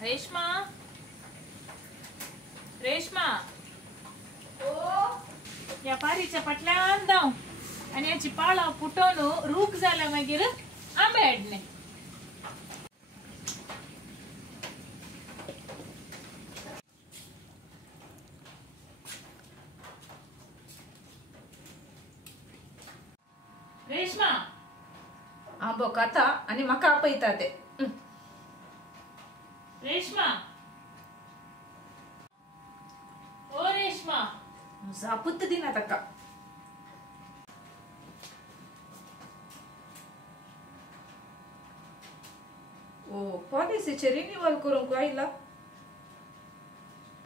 रेश्मा रेश्मा या पारीच्या पटल्यान दाव आणि याची पाळा फुटोन रूख जाला मागीर आंबे हाडणे रेश्मा आंबो खाता आणि म्हाका आपयता ते रेश्मा ओ रेश्मा जापूत दिना ताका ओ पॉलिसीचे रिन्यूअल करूंक आयला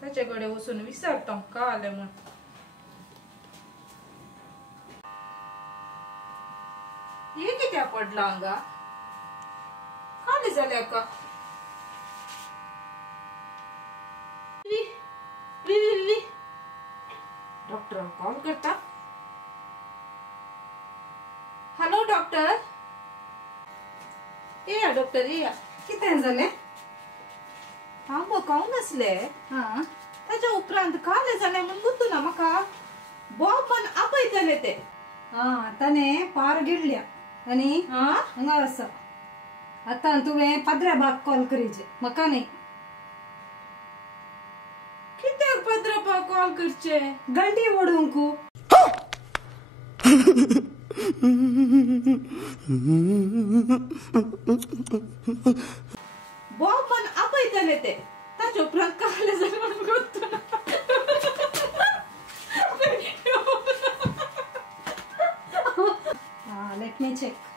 ताचेकडे वचून विचारता का आले म्हण हे कित्या पडला हांगा खाली जाल्या का डॉक्टर कॉल करता हॅलो डॉक्टर या डॉक्टर या कितें जालें आंबो खाऊन असले हां ताच्या उपरांत काले जाले म्हण गुत्तू ना म्हाका बॉब पण आपयतले ते ताणें पार गिळल्या आनी हांगा आसा आतां तुवें पद्राबाक कॉल करीचे म्हाका न्ही कित्याक पद्रपाक कॉल करचे घंटी ओडूंक बॉब पण आपयतले ते ताच्या उपरांत काले जाले म्हण गुत्तू ना लेट मी चेक